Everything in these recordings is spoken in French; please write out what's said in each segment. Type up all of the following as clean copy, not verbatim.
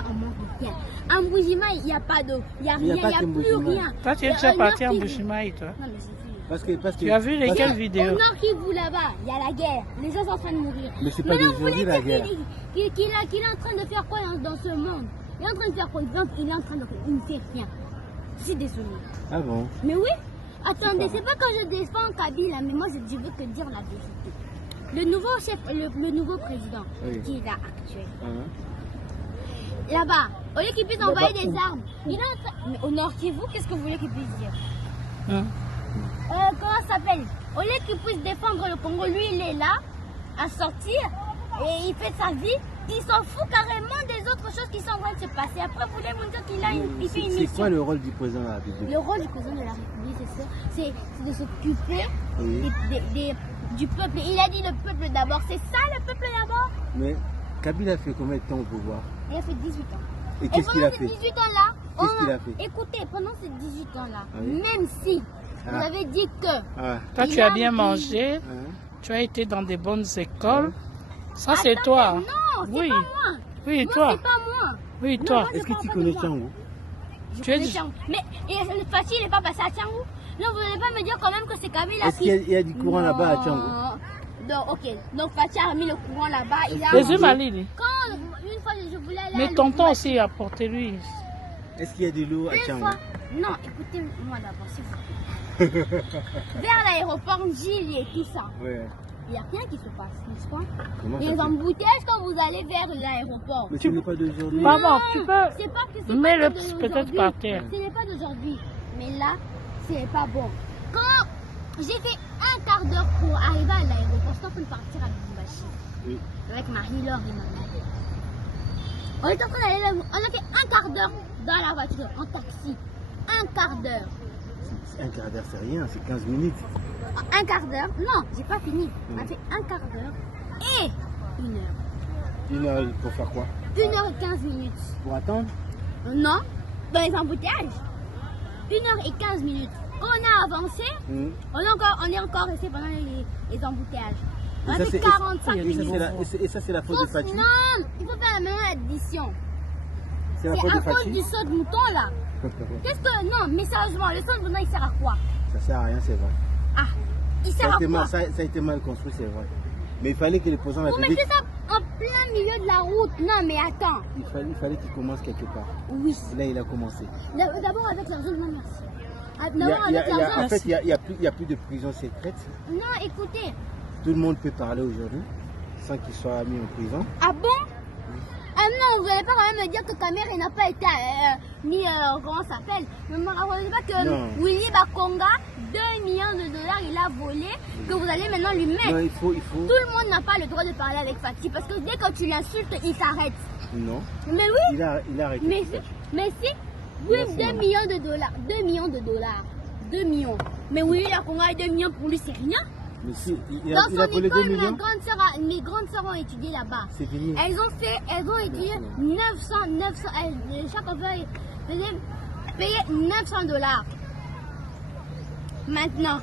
là, on manque de rien. En Mbujima, il n'y a pas d'eau, il n'y a rien, il n'y a plus rien. Toi, tu es déjà parti en Mbujimaï, toi? Non, mais c'est Parce que tu as vu lesquelles vidéos? Au Nord Kivu là-bas, il y a la guerre. Les gens sont en train de mourir. Mais c'est pas d'aujourd'hui la guerre. Qu'il est en train de faire quoi dans ce monde? Il est en train de faire quoi? Il est en train de... Il ne fait rien. Je suis désolée. Ah bon? Mais oui. Attendez, c'est pas quand je défends Kabila, mais moi je veux que dire la vérité. Le nouveau chef, le nouveau président qui est là actuel. Là-bas, au lieu qu'il puisse envoyer des armes, il est en train... Mais au Nord Kivu, qu'est-ce que vous voulez qu'il puisse dire? Comment ça s'appelle? Au lieu qu'il puisse défendre le Congo, lui il est là à sortir et il fait sa vie. Il s'en fout carrément des autres choses qui sont en train de se passer. Après, vous voulez me dire qu'il a il fait une mission. C'est quoi le rôle du président de la République? Le rôle du président de la République, c'est ça. C'est de s'occuper du peuple. Il a dit le peuple d'abord. C'est ça le peuple d'abord? Mais Kabila a fait combien de temps au pouvoir? Il a fait 18 ans. Et qu'est-ce qu'il a fait? 18 ans-là, qu'est-ce qu'il a fait? Écoutez, pendant ces 18 ans-là, même si vous avez dit que... Toi, tu as bien mangé, tu as été dans des bonnes écoles. Ça, c'est toi. Non, c'est pas moi. Oui, non, toi. c'est pas moi. Oui, toi. Est-ce que tu connais Tchangou? Tu es Tchangou. Mais le Fachi, il n'est pas passé à Tchangou. Non, vous n'allez pas me dire quand même que c'est Kabila. Est-ce qu'il y a du courant là-bas à Tchangou? Donc, ok. Donc, Fachi a mis le courant là-bas. Les Humalini. Quand une fois je voulais aller. Mais tonton aussi a porté lui. Est-ce qu'il y a de l'eau à Tchangou? Non, écoutez-moi d'abord, s'il vous plaît. Vers l'aéroport Gilles et tout ça. Ouais. Il n'y a rien qui se passe, n'est-ce pas? Les embouteillages quand vous allez vers l'aéroport. Mais ce n'est pas d'aujourd'hui. Maman, tu peux. C'est pas que mets-le peut-être par terre. Ce n'est pas d'aujourd'hui. Mais là, c'est pas bon. Quand j'ai fait un quart d'heure pour arriver à l'aéroport, je suis en train de partir à Lubumbashi. Avec Marie-Laure et ma mère. On est en train d'aller là. On a fait un quart d'heure dans la voiture, en taxi. Un quart d'heure. Un quart d'heure, c'est rien, c'est 15 minutes. Un quart d'heure? Non, j'ai pas fini. On a fait un quart d'heure et 1 heure. 1 heure pour faire quoi? 1 heure et 15 minutes. Pour attendre? Non, dans les embouteillages. 1 heure et 15 minutes. Quand on a avancé, on est encore resté pendant les embouteillages. On a fait 45 minutes. Et ça, c'est la faute de Fatou? Non, il faut faire la même addition. C'est à cause du saut de mouton là. Qu'est-ce que. Non, mais sérieusement, le saut de mouton il sert à quoi? Ça sert à rien, c'est vrai. Ah, il sert à quoi? Ça a été mal construit, c'est vrai. Mais il fallait que les présidents de la République... Vous mettez ça en plein milieu de la route. Non, mais attends. Il fallait qu'il commence quelque part. Oui. Là, il a commencé. D'abord avec l'argent, non merci. En fait, il n'y a plus de prison secrète. Non, écoutez. Tout le monde peut parler aujourd'hui sans qu'il soit mis en prison. Ah bon? Ah non, vous n'allez pas quand même me dire que ta mère n'a pas été ni comment ça s'appelle. Ne me racontez pas que Willy Bakonga, 2 millions de dollars, il a volé, que vous allez maintenant lui mettre. Non, il faut. Tout le monde n'a pas le droit de parler avec Fatou parce que dès que tu l'insultes, il s'arrête. Non. Mais oui. Il a arrêté. Mais si, oui, 2 millions de dollars. 2 millions de dollars. 2 millions. Mais Willy Bakonga, 2 millions pour lui, c'est rien. Mais si, il dans a son volé école, 2 millions. mes grandes sœurs ont étudié là-bas. C'est fini. Elles ont étudié 900, chaque enfant faisait payer 900 dollars. Maintenant,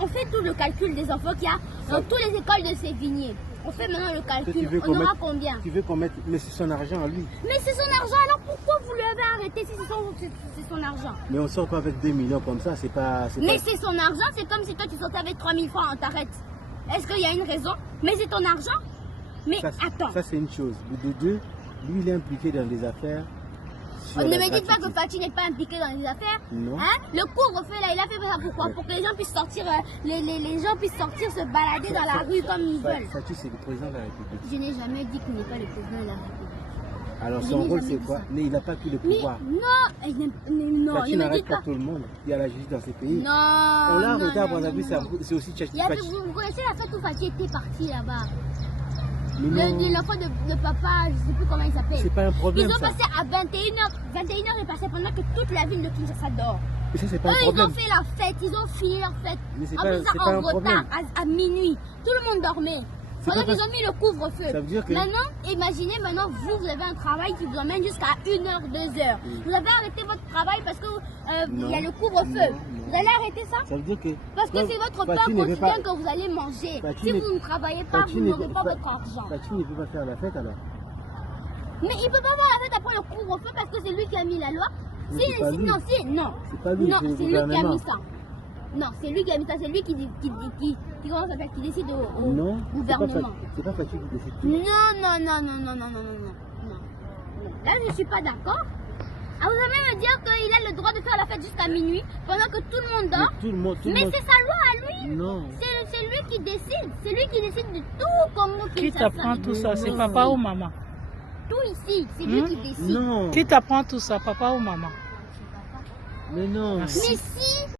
on fait tout le calcul des enfants qu'il y a dans toutes les écoles de Sévigné. On fait maintenant le calcul. On aura combien? Tu veux qu'on mette... Mais c'est son argent à lui. Mais c'est son argent, alors pourquoi vous l'avez arrêté si c'est son argent? Mais on sort pas avec 2 millions comme ça, c'est pas... Mais c'est son argent, c'est comme si toi tu sortais avec 3000 francs, on t'arrête. Est-ce qu'il y a une raison? Mais c'est ton argent. Mais ça, attends. Ça c'est une chose. De deux, lui il est impliqué dans des affaires. Ne me dites pas que Fatou n'est pas impliqué dans les affaires. Non. Hein? Le couvre-feu là, il a fait ça pourquoi? Pour que les gens puissent sortir, les gens puissent sortir, se balader dans la rue comme ils veulent. Fatou c'est le président de la République. Je n'ai jamais dit qu'il n'est pas le président de la République. Alors son rôle c'est quoi? Mais il n'a pas plus le pouvoir. Mais non, Fatou n'arrête pas tout le monde. Il y a la justice dans ces pays. Non. On l'a regarde, on a vu, c'est aussi Fatou. Vous connaissez la fête où Fatou était parti là-bas? L'enfant de papa, je ne sais plus comment il s'appelle. C'est pas un problème. Ils ont passé à 21h. 21h est passé pendant que toute la ville de Kinshasa dort. Mais ça, c'est pas un problème. Ils ont fait la fête, ils ont fini leur fête. Mais c'est en pas, plus, ça, pas en un problème. retard, à minuit. Tout le monde dormait. Pendant qu'ils ont mis le couvre-feu. Ça veut dire que... Maintenant, imaginez, vous avez un travail qui vous emmène jusqu'à 1h, 2h. Vous avez arrêté votre travail parce que il y a le couvre-feu. Vous allez arrêter ça? Ça veut dire que... Parce que c'est votre pain quotidien que vous allez manger. Si vous ne travaillez pas, vous n'aurez pas votre argent. Fatou ne peut pas faire la fête alors? Mais il peut pas avoir la fête après le couvre-feu parce que c'est lui qui a mis la loi. Mais c'est pas lui. Non, C'est pas lui, non, c'est le c'est lui qui a gouvernement. mis ça. Non, c'est lui qui a mis ça, c'est lui qui comment ça s'appelle, qui décide au Non, gouvernement. c'est pas Fatih qui décide tout. Non. Là, je ne suis pas d'accord. Ah, vous allez me dire qu'il a le droit de faire la fête jusqu'à minuit pendant que tout le monde dort. Mais tout le monde. Mais c'est sa loi à lui. Non. C'est lui qui décide. C'est lui qui décide de tout comme nous. Qui t'apprend tout ça? C'est papa ou maman? Tout ici, c'est lui qui décide. Non. Qui t'apprend tout ça, papa ou maman? Mais non. Mais si